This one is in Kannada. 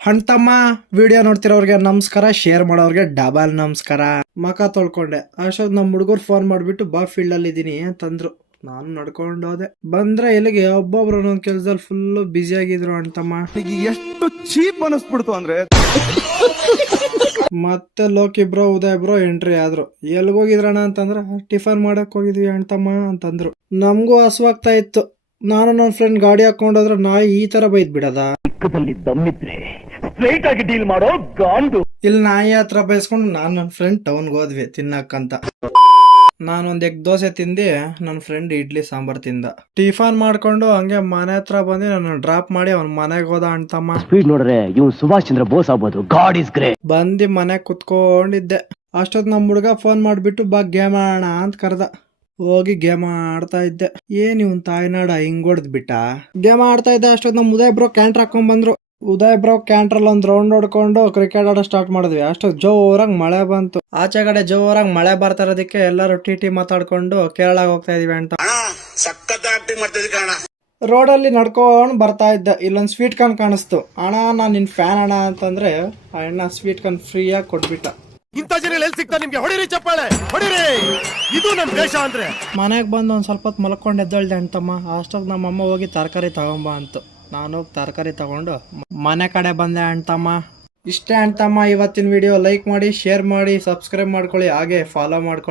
ಹಣ್ತಮ್ಮ ವಿಡಿಯೋ ನೋಡ್ತಿರೋರ್ಗೆ ನಮಸ್ಕಾರ, ಶೇರ್ ಮಾಡೋರ್ಗೆ ಡಬಲ್ ನಮಸ್ಕಾರ. ಮಕ ತೊಳ್ಕೊಂಡೆ ಅಷ್ಟೊಂದು ನಮ್ಮ ಹುಡುಗರು ಫೋನ್ ಮಾಡಿಬಿಟ್ಟು ಬಾ ಫೀಲ್ಡ್ ಅಲ್ಲಿ ಇದೀನಿ ಅಂತಂದ್ರು. ನಾನು ನಡ್ಕೊಂಡು ಹೋದೆ. ಬಂದ್ರೆ ಎಲ್ಲಿಗೆ ಒಬ್ಬೊಬ್ರು ಒಂದೊಂದು ಕೆಲಸದಲ್ಲಿ ಫುಲ್ ಬ್ಯುಸಿ ಆಗಿದ್ರು ಅಣ್ತಮ್ಮ. ಎಷ್ಟು ಚೀಪ್ ಅನಿಸ್ಬಿಡ್ತು ಅಂದ್ರೆ ಮತ್ತೆ Loki bro Uday bro entry ಆದ್ರು. ಎಲ್ಗೋಗಿದ್ರಣ ಅಂತಂದ್ರೆ ಟಿಫನ್ ಮಾಡಕ್ ಹೋಗಿದ್ವಿ ಅಣ್ತಮ್ಮ ಅಂತಂದ್ರು. ನಮಗೂ ಹಸುವಾಗ್ತಾ ಇತ್ತು. ನಾನು ನನ್ನ ಫ್ರೆಂಡ್ ಗಾಡಿ ಹಾಕೊಂಡೋದ್ರೆ ನಾಯಿ ಈ ತರ ಬೈದ್ ಬಿಡದ. ಸ್ಟ್ರೈಟ್ ಆಗಿ ಡೀಲ್ ಮಾಡೋ ಗಾಂಡು. ಇಲ್ಲಿ ನಾಯಿ ಹತ್ರ ಬೈಸ್ಕೊಂಡು ನಾನು ನನ್ನ ಫ್ರೆಂಡ್ ಟೌನ್ಗೆ ಹೋದ್ವಿ ತಿನ್ನಕ್ಕಂತ. ನಾನೊಂದ್ ಎಗ್ ದೋಸೆ ತಿಂದಿ, ನನ್ನ ಫ್ರೆಂಡ್ ಇಡ್ಲಿ ಸಾಂಬಾರ್ ತಿಂದ. ಟಿಫನ್ ಮಾಡ್ಕೊಂಡು ಹಂಗೆ ಮನೆ ಹತ್ರ ಬಂದು ನನ್ನ ಡ್ರಾಪ್ ಮಾಡಿ ಅವ್ನ ಮನೆಗೆ ಹೋದ ಅಣ್ತಮ್ಮ. ಸ್ಪೀಡ್ ನೋಡ್ರೆ ಇವ್ ಸುಭಾಷ್ ಚಂದ್ರ ಬೋಸ್ ಆಗ್ಬೋದು. God is great. ಬಂದು ಮನೆಗೆ ಕುತ್ಕೊಂಡಿದ್ದೆ. ಅಷ್ಟೊತ್ತು ನಮ್ಮ ಹುಡುಗ ಫೋನ್ ಮಾಡ್ಬಿಟ್ಟು ಬಾ ಗೇಮ್ ಆಡೋಣ ಅಂತ ಕರ್ದ. ಹೋಗಿ ಗೇಮ್ ಆಡ್ತಾ ಇದ್ದೆ. ಏನ್ ಇವ್ನ್ ತಾಯ್ನಾಡ ಹಿಂಗ್ ಹೊಡ್ದ್ ಬಿಟ್ಟ. ಗೇಮ್ ಆಡ್ತಾ ಇದ್ದೆ. ಅಷ್ಟೊತ್ತು ನಮ್ಮ ಉದಯ್ ಬ್ರೋ ಕ್ಯಾಂಟ್ರ್ ಹಾಕೊಂಡ್ ಬಂದ್ರು. ಉದಯ್ ಬ್ರೋ ಕ್ಯಾಂಟ್ರಲ್ಲಿ ಒಂದ್ ರೌಂಡ್ ಹೊಡ್ಕೊಂಡು ಕ್ರಿಕೆಟ್ ಆಡೋ ಸ್ಟಾರ್ಟ್ ಮಾಡಿದ್ವಿ. ಅಷ್ಟು ಜೋರಾಗಿ ಮಳೆ ಬಂತು. ಆಚೆ ಕಡೆ ಜೋರಾಗಿ ಮಳೆ ಬರ್ತಾ ಇರೋದಕ್ಕೆ ಎಲ್ಲರೂ ಟಿ ಮಾತಾಡ್ಕೊಂಡು ಕೇರಳಾಗ ಹೋಗ್ತಾ ಇದೀವಿ ಅಂತ. ರೋಡಲ್ಲಿ ನಡ್ಕೊಂಡ್ ಬರ್ತಾ ಇದ್ದೆ. ಇಲ್ಲೊಂದ್ ಸ್ವೀಟ್ ಕಾರ್ನ್ ಕಾಣಿಸ್ತು. ಅಣ್ಣ ನಾನ್ ನಿನ್ ಫ್ಯಾನ್ ಅಣ್ಣ ಅಂತಂದ್ರೆ ಆ ಅಣ್ಣ ಸ್ವೀಟ್ ಕಾರ್ನ್ ಫ್ರೀಯಾಗಿ ಕೊಟ್ಬಿಟ್ಟ. ಇಂಥ ಜನ ಎಲ್ಲಿ ಸಿಗ್ತಾ ನಿಮ್ಗೆ? ಹೊಡಿರಿ ಚಪ್ಪಾಳೆ, ಹೊಡಿರಿ. ಇದು ನಮ್ ದೇಶ ಅಂದ್ರೆ. ಮನೆಗೆ ಬಂದು ಒಂದ್ ಸ್ವಲ್ಪ ಹೊತ್ತು ಮಲ್ಕೊಂಡು ಎದ್ದಳ್ದೆ ಅಣ್ತಮ್ಮ. ಅಷ್ಟೊಂದು ನಮ್ಮಮ್ಮ ಹೋಗಿ ತರಕಾರಿ ತಗೊಂಬ ಅಂತ. ನಾನು ಹೋಗಿ ತರಕಾರಿ ತಗೊಂಡು ಮನೆ ಕಡೆ ಬಂದೆ ಅಣ್ತಮ್ಮ. ಇಷ್ಟೇ ಅಣ್ತಮ್ಮ ಇವತ್ತಿನ ವಿಡಿಯೋ. ಲೈಕ್ ಮಾಡಿ, ಶೇರ್ ಮಾಡಿ, ಸಬ್ಸ್ಕ್ರೈಬ್ ಮಾಡ್ಕೊಳ್ಳಿ, ಹಾಗೆ ಫಾಲೋ ಮಾಡ್ಕೊಳ್ಳಿ.